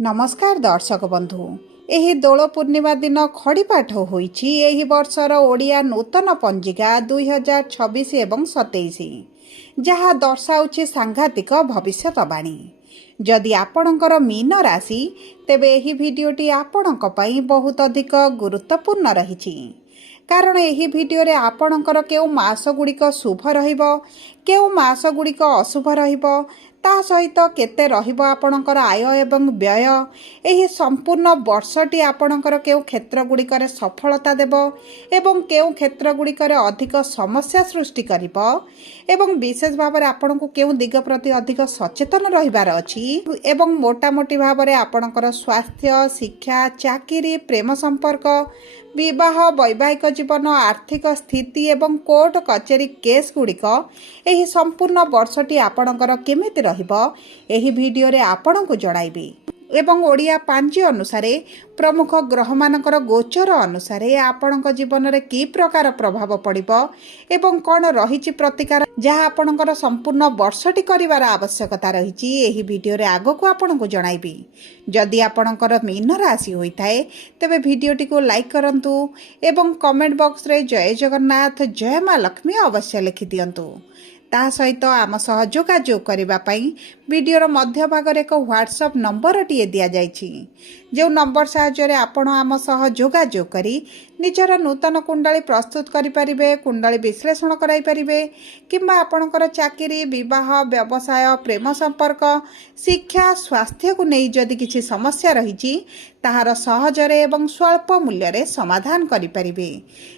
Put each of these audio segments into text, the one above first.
नमस्कार दर्शक बंधु एही दोल पूर्णिमा दिन खड़ीपाठ होईछि एही वर्षर ओडिया नूतन पंजिका 2026 एवं 27 जहाँ दर्शाउछि सांघातिक भविष्यवाणी। जदि आपणकर मीन राशि तेबे एही भिडियोटी आपणक पई बहुत अधिक गुरुत्वपूर्ण रहिछि कारण एही भिडियो रे आपणकर केउ मास गुड़िक शुभ रहिबो केउ मास गुड़िक अशुभ रहिबो ता सहित केते रहिबो आपणकर आय एवं व्यय एही संपूर्ण वर्षटी आपणकर केउ क्षेत्र गुड़िकर सफलता देबो एवं केउ क्षेत्र गुड़िकर अधिक समस्या सृष्टि करिबो एवं विशेष भाव में आपणको केउ दिग प्रति अधिक सचेतन रहिबार अछि एवं मोटामोटी भाव में आपणकर स्वास्थ्य शिक्षा चाकरी प्रेम संपर्क विवाह वैवाहिक जीवन आर्थिक स्थिति एवं कोर्ट कचेरी केस गुड़िक एही संपूर्ण वर्षटी आपणकर केमिति रहिबो एही भिडियो रे आपणको जणाइबी एवं ओडिया पांजी अनुसार प्रमुख ग्रह मानकर गोचर अनुसार आपणक जीवन में कि प्रकार प्रभाव पड़िबो एवं कौन रही प्रतिकार जहाँ आपणकर संपूर्ण वर्षटी करिवार आवश्यकता रही एही भिडियो रे आगको आपणको जणाइबी। जदि आपणकर मीन राशि होइथाए तेबे भिडियोटी को लाइक करंतु एवं कमेंट बॉक्स रे जय जगन्नाथ जय माँ लक्ष्मी अवश्य लिखि दियंतु। ता सहित आम सह जोगाजोग करने वीडियोर मध्य भाग एक व्हाट्सएप नंबर टी दि जाइछि जो नंबर साहाय्य आपण आम सह जोगाजोग करी निजर नूतन कुंडली प्रस्तुत करें कुंडली विश्लेषण कराइपारे किंबा आपणकर चाकरी विवाह व्यवसाय प्रेम संपर्क शिक्षा स्वास्थ्य को नहीं जदि किसी समस्या रही ताहार सहजरे एवं स्वल्प मूल्य रे समाधान करिपारिबे।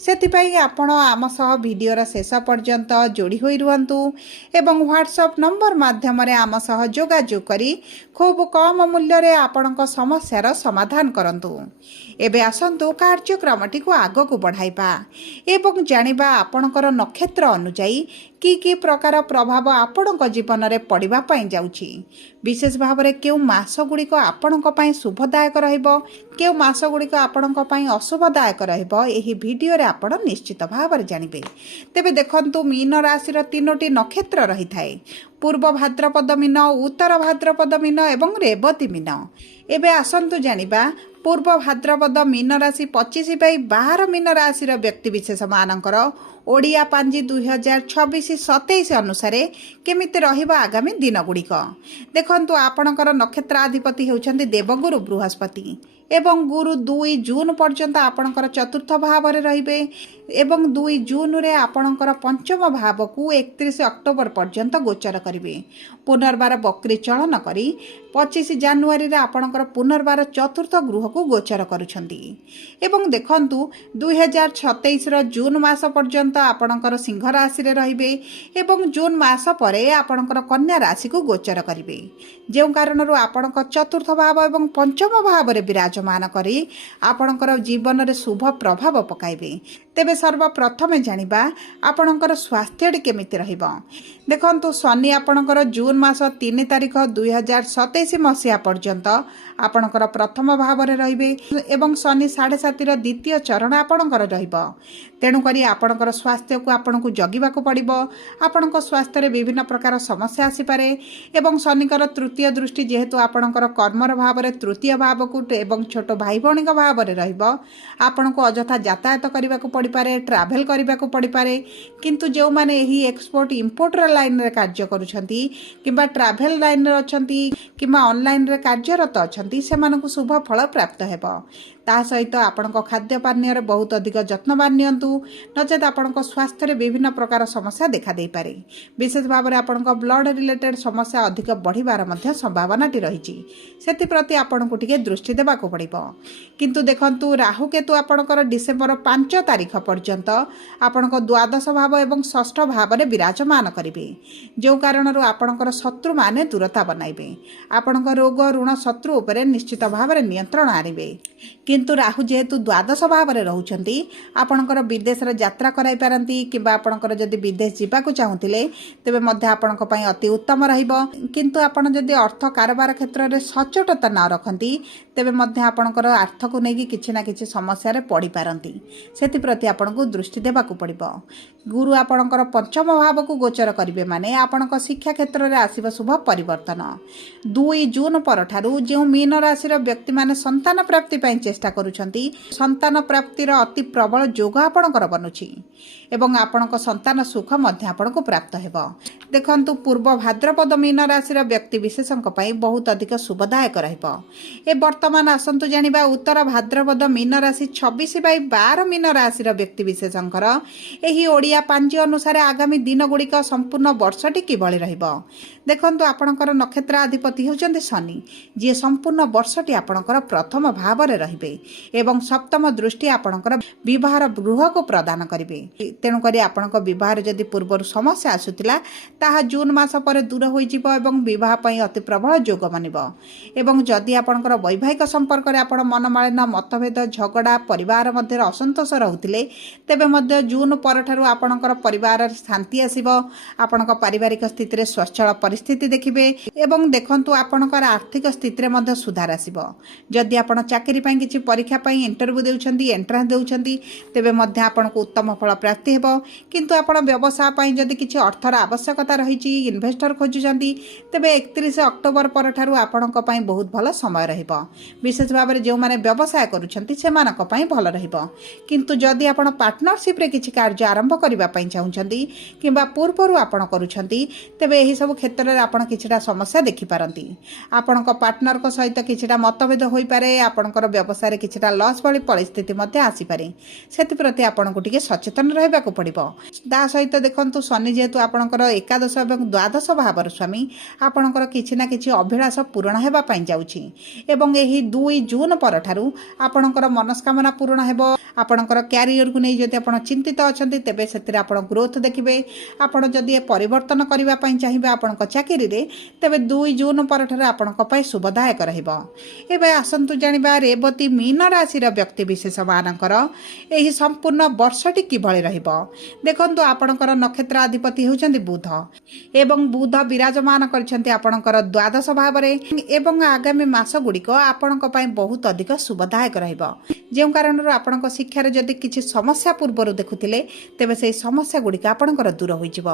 सेथिपाई आपण आम सह वीडियोर शेष पर्यंत जोड़ी होई रुहंतु एवं व्हाट्सएप नंबर माध्यम रे आम सह जोगाजोग करी खूब कम मूल्य रे आपणक समस्यार समाधान करंतु। एबे आसंतु कार्यक्रमटी को आग को बढ़ाइबा एवं जानिबा आपणकर नक्षत्र अनुसायी कि प्रकार प्रभाव आपणक जीवन में पड़िबा पई जाउछि विशेष भाव में केउ मास गुड़िक आपणक पई शुभदायक रहिबो केउ मास गुड़िक आपणक पई अशुभदायक रहिबो एही भिडियो रे आपण निश्चित भाव में जानिबे। तेबे देखंतु मीन राशि तीनोटी नक्षत्र रही थाए पूर्व भाद्रपद मीन उत्तर भाद्रपद मीन एवं रेवती मीन। एबे आसंतु जानिबा पूर्व भाद्रपद मीन राशि 25/12 मीन राशि व्यक्तिविशेष मानकर ओडिया पांजी 2026-27 अनुसार केमिति रहिबा आगामी दिन गुड़िक देखंतु आपणकर नक्षत्राधिपति होउछन्ति देवगुरु बृहस्पति एवं गुरु 2 जून पर्यंत आपणकर चतुर्थ भाव में रहिबे एवं 2 जून रे आपणकर पंचम भाव को 31 अक्टोबर पर्यंत गोचर करिवे पुनर्बार बक्री चलन करी 25 जानुआरी रे आपणकर पुनर्बार चतुर्थ गृह को गोचर करुछन्ति एवं देखंतु 2027 जून मास पर्यंत आपणकर सिंह राशि रे रहिबे एवं जून मास परे आपणकर कन्या राशि को गोचर करिवे जेउ कारणरू आपणक चतुर्थ भाव एवं पंचम भाव रे विराजमान करी आपणकर जीवन रे शुभ प्रभाव पकाइबे। तेबे सर्वप्रथमे जानिबा आपणकर स्वास्थ्य केमिति रहिबो देखंतु शनि आपणकर जून मास 3 तारिख 2027 मसीहा पर्यंत आपणकर प्रथम भाव में रहिबे एवं शनि 7.5 द्वितीय चरण आपणकर रहिबो तेणु करी आपणकर स्वास्थ्य को आपणको जगिबाको पड़िबो आपणको स्वास्थ्य रे विभिन्न प्रकार समस्या आसी पारे एवं शनिकर तृतीय दृष्टि जेहेतु आपणकर कर्मर भाव में तृतीय भाव को एवं छोट भाई भौणी भाव में रहिबो आपणको अजथा यातायात करबाको पड़ी पारे ट्रैवल करबाको पड़ी पारे किंतु जो माने एही एक्सपोर्ट इंपोर्ट लाइन रे कार्य करूछंती किंबा ट्रैवल लाइन रे अछंती किंबा ऑनलाइन रे कार्यरत अछंती सेमानकु शुभ फल प्राप्त हेबो। ता सहित आपणको खाद्य पानीय बहुत अधिक जत्नवान नियंतु नचेत आपणको स्वास्थ्य रे विभिन्न प्रकार समस्या देखा दे पारे विशेष भाव में आपणको ब्लड रिलेटेड समस्या अधिक बढ़िबार मध्य संभावनाटी रहिछि सेति प्रति आपणको टिके दृष्टि देबाको पड़िबो। किंतु देखंतु राहु केतु आपणकर डिसेंबर 5 तारिख पर्यंत आपणको द्वादश भाव एवं षष्ठ भाव में विराजमान करिवे जो कारणरू आपणकर शत्रु माने दूरता बनाइबे आपणको रोग ऋण शत्रु उपरे निश्चित भाव में नियंत्रण आनिबे किंतु राहु जेहेतु द्वादश भाव में रहउछंती आपणकर विदेश रे यात्रा कराई पारंती किबा आपणकर जदि विदेश ଯିବାକୁ ଚାହୁଁଥିଲେ ତେବେ ମଧ୍ୟ ଆପଣଙ୍କ ପାଇଁ ଅତି ଉତ୍ତମ ରହିବ। କିନ୍ତୁ ଆପଣ ଯଦି ଅର୍ଥ କାରବାର କ୍ଷେତ୍ରରେ ସଚ୍ଚୋଟତା ନ ରଖନ୍ତି ତେବେ ମଧ୍ୟ ଆପଣଙ୍କର ଆର୍ଥକୁ ନେଇକି କିଛି ନା କିଛି ସମସ୍ୟାରେ ପଡ଼ିପାରନ୍ତି। ସେଥିପ୍ରତି ଆପଣଙ୍କୁ ଦୃଷ୍ଟି ଦେବାକୁ ପଡ଼ିବ। ଗୁରୁ ଆପଣଙ୍କର ପଞ୍ଚମ ଭାବକୁ ଗୋଚର କରିବେ ମାନେ ଆପଣଙ୍କ ଶିକ୍ଷା କ୍ଷେତ୍ରରେ ଆସିବ ଶୁଭ ପରିବର୍ତ୍ତନ। 2 ଜୁନ୍ ପରଠାରୁ ଯେଉଁ ମୀନ ରାଶିର ବ୍ୟକ୍ତିମାନେ ସନ୍ତାନ ପ୍ରାପ୍ତି ପାଇଁ ଚେଷ୍ଟା କରୁଛନ୍ତି ସନ୍ତାନ ପ୍ରାପ୍ତିର ଅତି ପ୍ରବଳ ଯୋଗ ଆପଣଙ୍କର ବନୁଛି ଏବଂ ଆପଣଙ୍କ ସନ୍ତାନ ସୁଖ ମଧ୍ୟ ଆପଣଙ୍କୁ ପ୍ରାପ୍ତ ହେବ। ଦେଖନ୍ତୁ ପୂର୍ବ ଭାଦ୍ରପଦ ମୀନ ରାଶିର ବ୍ୟକ୍ତି ବିଶେଷଙ୍କ ପାଇଁ ବହୁତ ଅଧିକ ଶୁଭଦାୟକ ରହିବ। ବର୍ତ୍ତମାନ ଆସନ୍ତୁ ଜାଣିବା ଉତ୍ତର ଭାଦ୍ରପଦ ମୀନ ରାଶି 26/12 ମୀନ ରାଶିର ବ୍ୟକ୍ତି ବିଶେଷଙ୍କର ଏହି ଓଡ଼ିଆ ପାଞ୍ଜି ଅନୁସାରେ ଆଗାମୀ ଦିନଗୁଡ଼ିକ ସମ୍ପୂର୍ଣ୍ଣ ବର୍ଷଟି କିଭଳି ରହିବ। ଦେଖନ୍ତୁ ଆପଣଙ୍କର ନକ୍ଷତ୍ର ଅଧିପତି ହେଉଛନ୍ତି ଶନି, ଯିଏ ସମ୍ପୂର୍ଣ୍ଣ ବର୍ଷଟି ଆପଣଙ୍କର ପ୍ରଥମ ଭାବରେ ରହିବେ ଏବଂ ସପ୍ତମ ଦୃଷ୍ଟି ଆପଣଙ୍କର ବିବାହର ଗୃହକୁ ପ୍ରଦାନ କରିବେ। ତେଣୁକରି ଆପଣଙ୍କ ବିବାହରେ ଯଦି ପୂର୍ବରୁ ସମସ୍ୟା ଆସୁଥିଲା ତାହା ଜୁନ୍ ମାସ ପରେ ଦୂର ହୋଇଯିବ ଏବଂ ବିବାହ ପାଇଁ ଅତି ପ୍ରବଳ ଯୋଗ ବନିବ। ଏବଂ ଯଦି ଆପଣଙ୍କର ବୈବାହିକ ସମ୍ପର୍କରେ ଆପଣ ମନମାଳିନ, ମତଭେଦ, ଝଗଡ଼ା, ପରିବାର ମଧ୍ୟରେ ଅସନ୍ତୋଷ ରହୁଥିଲେ ତେବେ ମଧ୍ୟ ଜୁନ୍ ପରଠାରୁ ଆପଣଙ୍କର ପରିବାରରେ ଶାନ୍ତି ଆସିବ। ଆପଣଙ୍କ ପାରିବାରିକ ସ୍ଥିତିରେ ସ୍ୱଚ୍ଛଳ ପରିସ୍ଥିତି ଦେଖିବେ ଏବଂ ଦେଖନ୍ତୁ ଆପଣଙ୍କର ଆର୍ଥିକ ସ୍ଥିତିରେ ମଧ୍ୟ ସୁଧାର ଆସିବ। ଯଦି ଆପଣ ଚାକିରି ପାଇଁ କିଛି ପରୀକ୍ଷା ପାଇଁ ଇଣ୍ଟରଭ୍ୟୁ ଦେଉଛନ୍ତି, ଏଣ୍ଟ୍ରାନ୍ସ ଦେଉଛନ୍ତି ତେବେ ମଧ୍ୟ ଆପଣଙ୍କୁ ଉତ୍ତମ ଫଳ ପ୍ରାପ୍ତି ହେବ। କିନ୍ତୁ ଆପଣ ବ୍ୟବସାୟ ପାଇଁ ଯଦି କିଛି ଅର୍ଥର ଆବଶ୍ୟକତା ରହିଛି, ଇନଭେଷ୍ଟର ଖୋଜୁଛନ୍ତି ତେବେ 31 ଅକ୍ଟୋବର ପରଠାରୁ ଆପଣଙ୍କ ପାଇଁ ବହୁତ ଭଲ ସମୟ ରହିବ। ବିଶେଷ ଭାବରେ ଯେଉଁମାନେ ବ୍ୟବସାୟ କରୁଛନ୍ତି ସେମାନଙ୍କ ପାଇଁ ଭଲ ରହିବ। କିନ୍ତୁ ଯଦି ଆପଣ ପାର୍ଟନରସିପ୍ରେ କିଛି କାର୍ଯ୍ୟ ଆରମ୍ଭ କରିବା ପାଇଁ ଚାହୁଁଛନ୍ତି କିମ୍ବା ପୂର୍ବରୁ ଆପଣ କରୁଛନ୍ତି ତେବେ ଏହିସବୁ କ୍ଷେତ୍ରରେ ଆପଣ କିଛିଟା ସମସ୍ୟା ଦେଖିପାରନ୍ତି। ଆପଣଙ୍କ ପାର୍ଟନରଙ୍କ ସହିତ କିଛିଟା ମତଭେଦ ହୋଇପାରେ, ଆପଣଙ୍କର ବ୍ୟବସାୟରେ କିଛିଟା ଲସ୍ ଭଳି ପରିସ୍ଥିତି ମଧ୍ୟ ଆସିପାରେ। ସେଥିପ୍ରତି ଆପଣଙ୍କୁ ଟିକେ ସଚେତନ ରହିବାକୁ ପଡ଼ିବ। ତା ସହିତ ଦେଖନ୍ତୁ ଶନି ଯେହେତୁ ଆପଣଙ୍କର ଏକାଦଶ ଏବଂ ଦ୍ୱାଦଶ ଭାବର ସ୍ୱାମୀ, ଆପଣଙ୍କର କିଛି ନା କିଛି ଅଭିଳାଷ ପୂରଣ ହେବା ପାଇଁ ଯାଉଛି ଏବଂ ଏହି 2 ଜୁନ୍ ପରଠାରୁ ଆପଣଙ୍କର ମନସ୍କାମନା ପୂରଣ ହେବ। ଆପଣଙ୍କର କ୍ୟାରିୟରକୁ ନେଇ ଯଦି ଆପଣ ଚିନ୍ତିତ ଅଛନ୍ତି ତେବେ ସେଥିରେ ଆପଣ ଗ୍ରୋଥ୍ ଦେଖିବେ। ଆପଣ ଯଦି ପରିବର୍ତ୍ତନ କରିବା ପାଇଁ ଚାହିଁବେ ଆପଣଙ୍କ ଚାକିରିରେ ତେବେ 2 ଜୁନ୍ ପରଠାରୁ ଆପଣଙ୍କ ପାଇଁ ଶୁଭଦାୟକ ରହିବ। ଏବେ ଆସନ୍ତୁ ଜାଣିବା ରେବତୀ ମୀନ ରାଶିର ବ୍ୟକ୍ତି ବିଶେଷମାନଙ୍କର ଏହି ସମ୍ପୂର୍ଣ୍ଣ ବର୍ଷଟି କିଭଳି ରହିବ। ଦେଖନ୍ତୁ ଆପଣଙ୍କର ନକ୍ଷତ୍ର ଅଧିପତି ହେଉଛନ୍ତି ବୁଧ ଏବଂ ବୁଧ ବିରାଜମାନ କରିଛନ୍ତି ଆପଣଙ୍କର ଦ୍ୱାଦଶ ଭାବରେ ଏବଂ ଆଗାମୀ ମାସ ଗୁଡ଼ିକ ଆପଣଙ୍କ ପାଇଁ ବହୁତ ଅଧିକ ଶୁଭଦାୟକ ରହିବ। ଯେଉଁ କାରଣରୁ ଆପଣଙ୍କ ଶିକ୍ଷାରେ ଯଦି କିଛି ସମସ୍ୟା ପୂର୍ବରୁ ଦେଖୁଥିଲେ ତେବେ ସେହି ସମସ୍ୟା ଗୁଡ଼ିକ ଆପଣଙ୍କର ଦୂର ହୋଇଯିବ।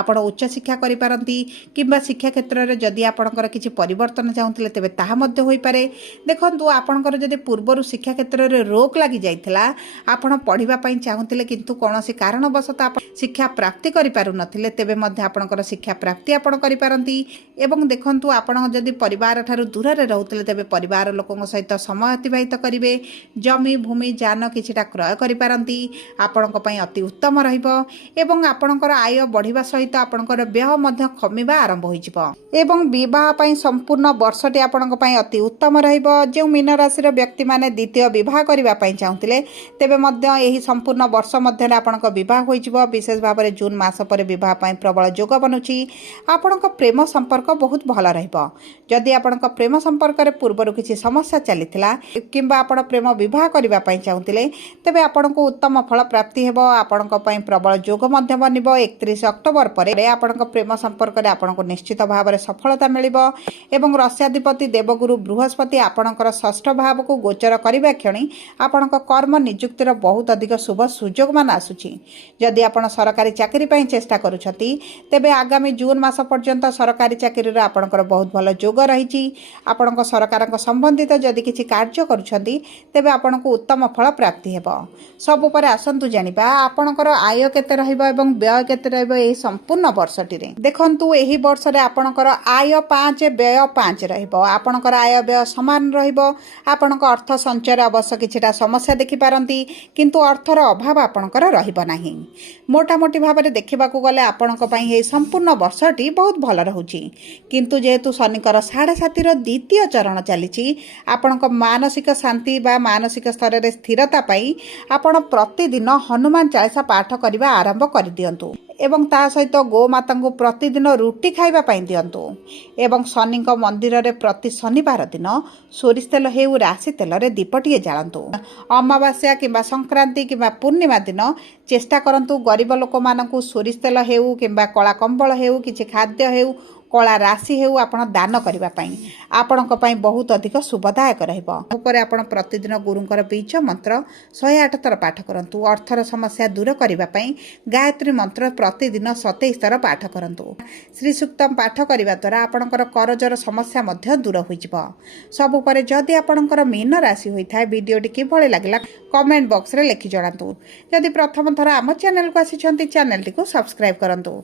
ଆପଣ ଉଚ୍ଚଶିକ୍ଷା କରିପାରନ୍ତି କିମ୍ବା ଶିକ୍ଷା କ୍ଷେତ୍ରରେ ଯଦି ଆପଣଙ୍କର କିଛି ପରିବର୍ତ୍ତନ ଚାହୁଁଥିଲେ ତେବେ ତାହା ମଧ୍ୟ ହୋଇପାରେ। ଦେଖନ୍ତୁ ଆପଣଙ୍କର ଯଦି ପୂର୍ବରୁ ଶିକ୍ଷା କ୍ଷେତ୍ରରେ ରୋକ୍ ଲାଗିଯାଇଥିଲା, ଆପଣ ପଢ଼ିବା ପାଇଁ ଚାହୁଁଥିଲେ କିନ୍ତୁ କୌଣସି କାରଣବଶତଃ ଆପଣ ଶିକ୍ଷା ପ୍ରାପ୍ତି କରିପାରୁନଥିଲେ ତେବେ ମଧ୍ୟ ଆପଣଙ୍କର ଶିକ୍ଷା ପ୍ରାପ୍ତି ଆପଣ କରିପାରନ୍ତି। ଏବଂ ଦେଖନ୍ତୁ ଆପଣ ଯଦି ପରିବାର ଠାରୁ ଦୂରରେ ରହୁଥିଲେ ତେବେ ପରିବାର ଲୋକଙ୍କ ସହିତ ସମୟ ଅତିବାହିତ କରିବେ। ଜମି, ଭୂମି, ଯାନ କିଛିଟା କ୍ରୟ କରିପାରନ୍ତି। ଆପଣଙ୍କ ପାଇଁ ଅତି ଉତ୍ତମ ରହିବ ଏବଂ ଆପଣଙ୍କର ଆୟ ବଢ଼ିବା ସହିତ ଆପଣଙ୍କର ବ୍ୟୟ ମଧ୍ୟ କମିବା ଆରମ୍ଭ ହୋଇଯିବ ଏବଂ ବିବାହ ପାଇଁ ସମ୍ପୂର୍ଣ୍ଣ ବର୍ଷଟି ଆପଣଙ୍କ ପାଇଁ ଅତି ଉତ୍ତମ ରହିବ। ଯେଉଁ ମୀନ ରାଶିର ବ୍ୟକ୍ତିମାନେ ଦ୍ୱିତୀୟ ବିବାହ କରିବା ପାଇଁ ଚାହୁଁଥିଲେ ତେବେ ମଧ୍ୟ ଏହି ସମ୍ପୂର୍ଣ୍ଣ ବର୍ଷ ମଧ୍ୟରେ ଆପଣଙ୍କ ବିବାହ ହୋଇଯିବ। ବିଶେଷ ଭାବରେ ଜୁନ୍ ମାସ ପରେ ବିବାହ ପାଇଁ ପ୍ରବଳ ଯୋଗ ବନୁଛି। ଆପଣଙ୍କ ପ୍ରେମ ସମ୍ପର୍କ ବହୁତ ଭଲ ରହିବ। ଯଦି ଆପଣଙ୍କ ପ୍ରେମ ସମ୍ପର୍କରେ ପୂର୍ବରୁ କିଛି ସମସ୍ୟା ଚାଲିଥିଲା କିମ୍ବା ଆପଣ ପ୍ରେମ ବିବାହ କରିବା ପାଇଁ ଚାହୁଁଥିଲେ ତେବେ ଆପଣଙ୍କୁ ଉତ୍ତମ ଫଳ ପ୍ରାପ୍ତି ହେବ। ଆପଣଙ୍କ ପାଇଁ ପ୍ରବଳ ଯୋଗ ମଧ୍ୟ ବନିବ। 31 ଅକ୍ଟୋବର ପରେ ଆପଣଙ୍କ ପ୍ରେମ ସମ୍ପର୍କରେ ଆପଣଙ୍କୁ ନିଶ୍ଚିତ ଭାବରେ ସଫଳତା ମିଳିବ ଏବଂ ରାଶ୍ୟାଧିପତି ଦେବଗୁରୁ ବୃହସ୍ପତି ଆପଣଙ୍କର ଷଷ୍ଠ ଭାବକୁ ଗୋଚର କରିବା କ୍ଷଣି ଆପଣଙ୍କ କର୍ମ ନିଯୁକ୍ତିର ବହୁତ ଅଧିକ ଶୁଭ ସୁଯୋଗ ମାନ ଆସୁଛି। ଯଦି ଆପଣ ସରକାରୀ ଚାକିରି ପାଇଁ ଚେଷ୍ଟା କରୁଛନ୍ତି ତେବେ ଆଗାମୀ ଜୁନ୍ ମାସ ପର୍ଯ୍ୟନ୍ତ ସରକାରୀ ଚାକିରିରେ ଆପଣଙ୍କର ବହୁତ ଭଲ ଯୋଗ ରହିଛି। ଆପଣଙ୍କ ସରକାରଙ୍କ ସମ୍ବନ୍ଧିତ ଯଦି କିଛି କାର୍ଯ୍ୟ କରୁଛନ୍ତି ତେବେ ଆପଣଙ୍କୁ ଉତ୍ତମ ଫଳ ପ୍ରାପ୍ତି ହେବ। ସବୁ ପରେ ଆସନ୍ତୁ ଜାଣିବା ଆପଣଙ୍କର ଆୟ କେତେ ରହିବ ଏବଂ ବ୍ୟୟ କେତେ ରହିବ ଏହି ସମ୍ପୂର୍ଣ୍ଣ ବର୍ଷଟିରେ। ଦେଖନ୍ତୁ ଏହି ବର୍ଷରେ ଆପଣଙ୍କର ଆୟ 5, ବ୍ୟୟ 5 ରହିବ। ଆପଣଙ୍କର ଆୟ ବ୍ୟୟ ସମାନ ରହିବ। ଆପଣଙ୍କ ଅର୍ଥ ସଞ୍ଚୟରେ ଅବଶ୍ୟ କିଛିଟା ସମସ୍ୟା ଦେଖିପାରନ୍ତି କିନ୍ତୁ ଅର୍ଥର ଅଭାବ ଆପଣଙ୍କର ରହିବ ନାହିଁ। ମୋଟାମୋଟି ଭାବରେ ଦେଖିବାକୁ ଗଲେ ଆପଣଙ୍କ ପାଇଁ ଏହି ସମ୍ପୂର୍ଣ୍ଣ ବର୍ଷଟି ବହୁତ ଭଲ ରହୁଛି। କିନ୍ତୁ ଯେହେତୁ ଶନିଙ୍କର 7.5ର ଦ୍ୱିତୀୟ ଚରଣ ଚାଲିଛି ଆପଣଙ୍କ ମାନସିକ ଶାନ୍ତି ବା ମାନସିକ ସ୍ତରରେ ସ୍ଥିରତା ପାଇଁ ଆପଣ ପ୍ରତିଦିନ ହନୁମାନ ଚାଳିଶା ପାଠ କରିବା ଆରମ୍ଭ କରିଦିଅନ୍ତୁ ଏବଂ ତା ସହିତ ଗୋମାତାଙ୍କୁ ପ୍ରତିଦିନ ରୁଟି ଖାଇବା ପାଇଁ ଦିଅନ୍ତୁ ଏବଂ ଶନିଙ୍କ ମନ୍ଦିରରେ ପ୍ରତି ଶନିବାର ଦିନ ସୋରିଷ ତେଲ ହେଉ ରାଶି ତେଲରେ ଦୀପଟିଏ ଜାଳନ୍ତୁ। ଅମାବାସ୍ୟା କିମ୍ବା ସଂକ୍ରାନ୍ତି କିମ୍ବା ପୂର୍ଣ୍ଣିମା ଦିନ ଚେଷ୍ଟା କରନ୍ତୁ ଗରିବ ଲୋକମାନଙ୍କୁ ସୋରିଷ ତେଲ ହେଉ କିମ୍ବା କଳା କମ୍ବଳ ହେଉ କିଛି ଖାଦ୍ୟ ହେଉ କଳା ରାଶି ହେଉ ଆପଣ ଦାନ କରିବା ପାଇଁ ଆପଣଙ୍କ ପାଇଁ ବହୁତ ଅଧିକ ଶୁଭଦାୟକ ରହିବ। ଉପରେ ଆପଣ ପ୍ରତିଦିନ ଗୁରୁଙ୍କର ବୀଜ ମନ୍ତ୍ର 108 ଥର ପାଠ କରନ୍ତୁ। ଅର୍ଥର ସମସ୍ୟା ଦୂର କରିବା ପାଇଁ ଗାୟତ୍ରୀ ମନ୍ତ୍ର ପ୍ରତିଦିନ 27 ଥର ପାଠ କରନ୍ତୁ। ଶ୍ରୀ ସୂକ୍ତମ ପାଠ କରିବା ଦ୍ୱାରା ଆପଣଙ୍କର କରଜର ସମସ୍ୟା ମଧ୍ୟ ଦୂର ହୋଇଯିବ। ସବୁ ପରେ ଯଦି ଆପଣଙ୍କର ମୀନ ରାଶି ହୋଇଥାଏ ଭିଡ଼ିଓଟି କିଭଳି ଲାଗିଲା କମେଣ୍ଟ ବକ୍ସରେ ଲେଖି ଜଣାନ୍ତୁ। ଯଦି ପ୍ରଥମ ଥର ଆମ ଚ୍ୟାନେଲକୁ ଆସିଛନ୍ତି ଚ୍ୟାନେଲଟିକୁ ସବସ୍କ୍ରାଇବ୍ କରନ୍ତୁ।